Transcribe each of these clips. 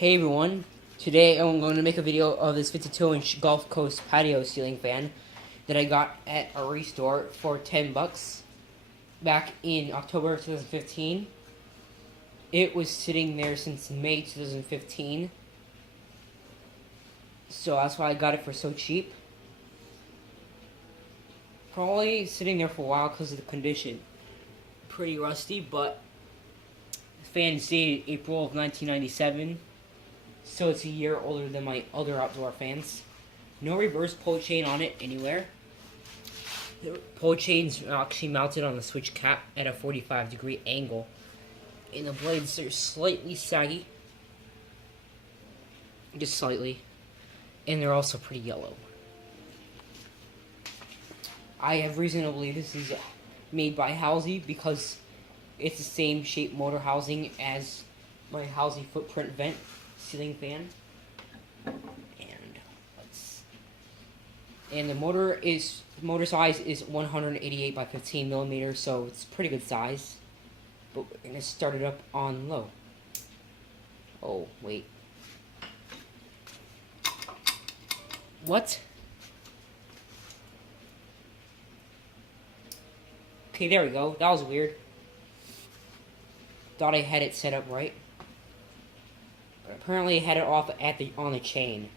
Hey everyone, today I'm going to make a video of this 52-inch Gulf Coast patio ceiling fan that I got at a restore for 10 bucks back in October 2015. It was sitting there since May 2015, so that's why I got it for so cheap. Probably sitting there for a while because of the condition. Pretty rusty, but the fan is dated April of 1997. So it's a year older than my other outdoor fans. No reverse pull chain on it anywhere. The pull chain's actually mounted on the switch cap at a 45-degree angle. And the blades are slightly saggy. Just slightly. And they're also pretty yellow. I have reason to believe this is made by Halsey because it's the same shape motor housing as my Halsey footprint vent ceiling fan. And the motor size is 188 by 15 millimeters, so it's pretty good size. But we're gonna start it up on low. Oh wait, what? Okay, there we go. That was weird. Thought I had it set up right. But apparently I had it off on the chain.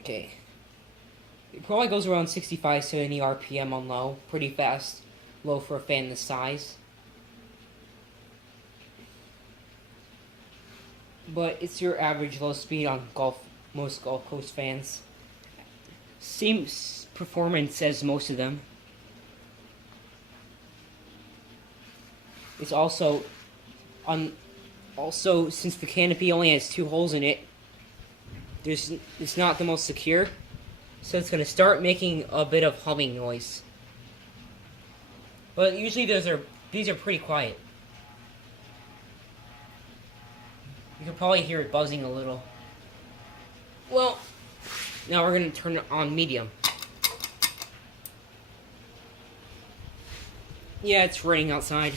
Okay. It probably goes around 65, 70 RPM on low. Pretty fast. Low for a fan this size. But it's your average low speed on most Gulf Coast fans. Same performance as most of them. It's also since the canopy only has 2 holes in it, it's not the most secure, so it's going to start making a bit of humming noise. But usually these are pretty quiet. You can probably hear it buzzing a little. Well, now we're going to turn it on medium. Yeah, it's raining outside.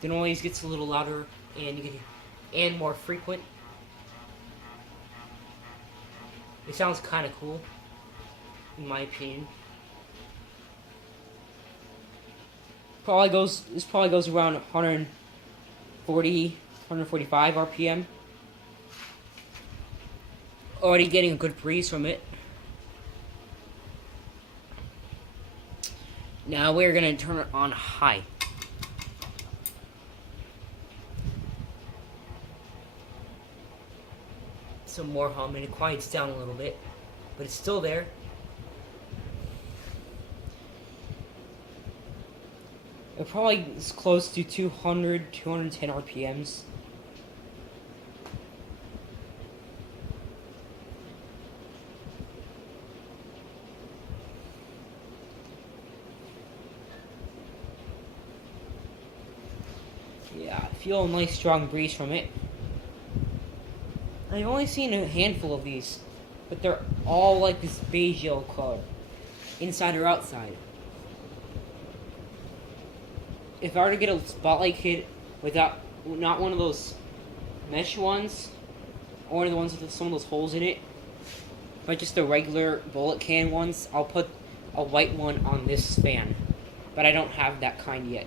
The noise gets a little louder and more frequent. It sounds kind of cool, in my opinion. This probably goes around 140, 145 RPM. Already getting a good breeze from it. Now we're gonna turn it on high. Some more hum, and it quiets down a little bit, but it's still there. It probably is close to 200, 210 RPMs. Yeah, I feel a nice strong breeze from it. I've only seen a handful of these, but they're all like this beige yellow color, inside or outside. If I were to get a spotlight kit not one of those mesh ones, or one of the ones with some of those holes in it, but just the regular bullet can ones, I'll put a white one on this fan. But I don't have that kind yet.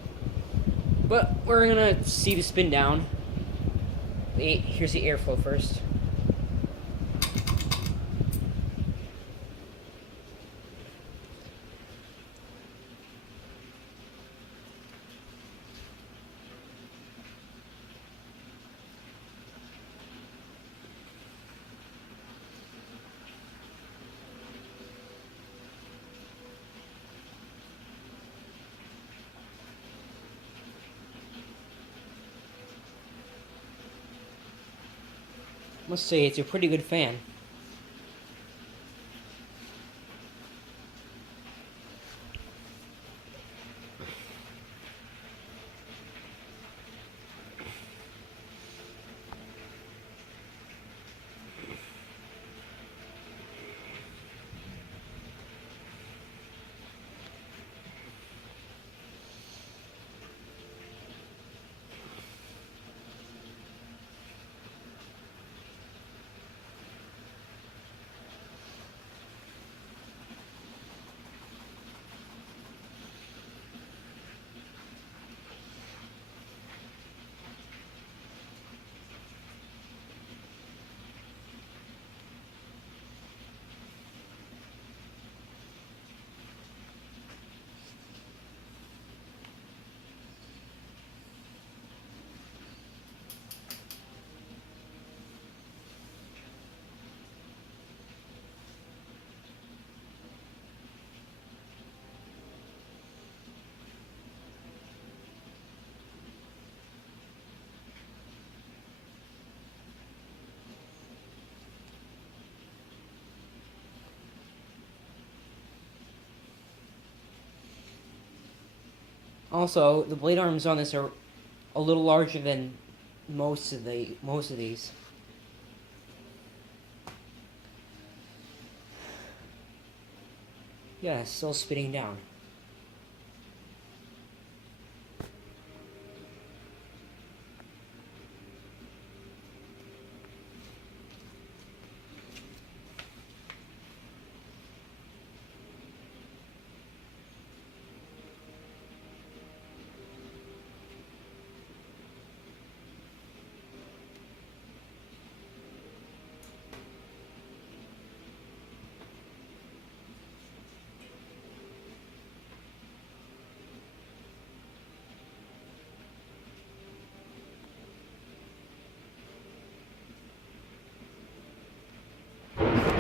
But we're gonna see the spin down. Here's the airflow first. Must say it's a pretty good fan. Also, the blade arms on this are a little larger than most of these. Yeah, it's still spitting down.